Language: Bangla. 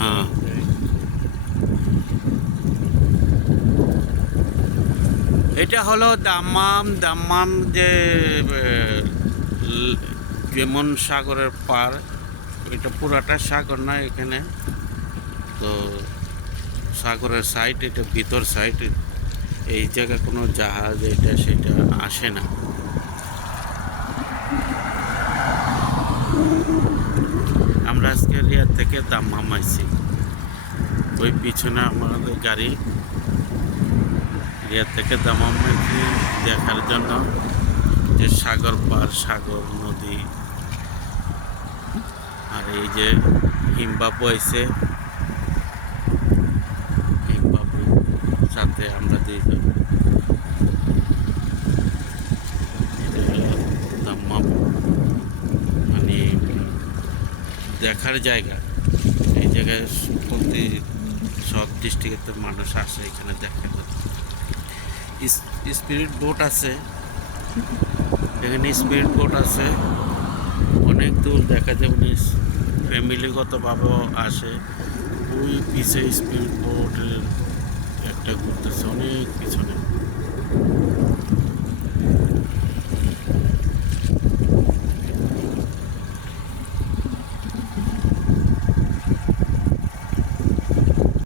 হ্যাঁ, এটা হলো দাম্মাম। দাম্মাম যে যেমন সাগরের পার, এটা পুরাটা সাগর না এখানে। তো সাগরের সাইড, এটা ভিতর সাইড। এই জায়গায় কোনো জাহাজ এটা সেটা আসে না। আমরা আজকে রিয়াদ থেকে দাম্মাম আইছি। ওই পিছনে আমাদের গাড়ি। রিয়াদ থেকে দাম্মাম আইছি দেখার জন্য যে সাগর পার, সাগর নদী। আর এই যে হিমবাবু আইছে, হিমবাবু সাথে আমরা দুইজন। এটা হলো দাম্মাম, মানে দেখার জায়গা। এই জায়গায় প্রতি সব ডিস্ট্রিক্টের মানুষ আসে এখানে দেখার জন্য। স্পিরিট বোট আছে এখানে, স্পিরিট বোট আছে অনেক দূর দেখা যায়। উনি ফ্যামিলিগতভাবেও আসে। ওই পিছে স্পিরিট বোটের একটা ঘুরতেছে অনেক পিছনে।